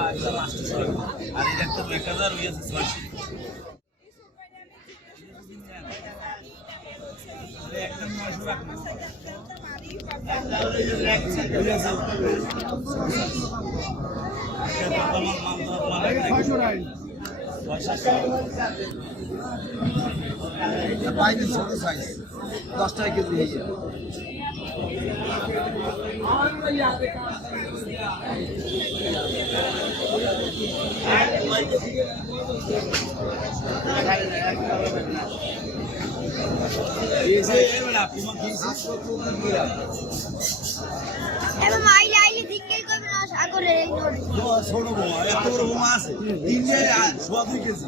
আর এটা তো 1000 হইছে 600 একদম 900 রাখনা বাইরে ছোট সাইজ 10 টাকা কেজি হয়ে যায় ছোট বোমা এত বড় বোমা আছে 2 কেজি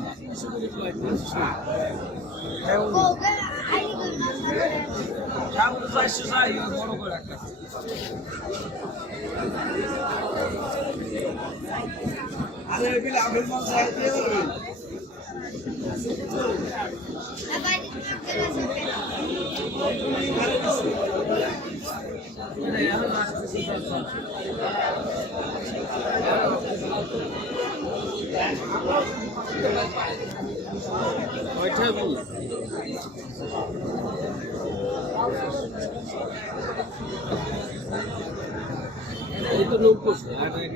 আরে এগুলো আগের মাছ দিয়ে itu lumpus, ada yang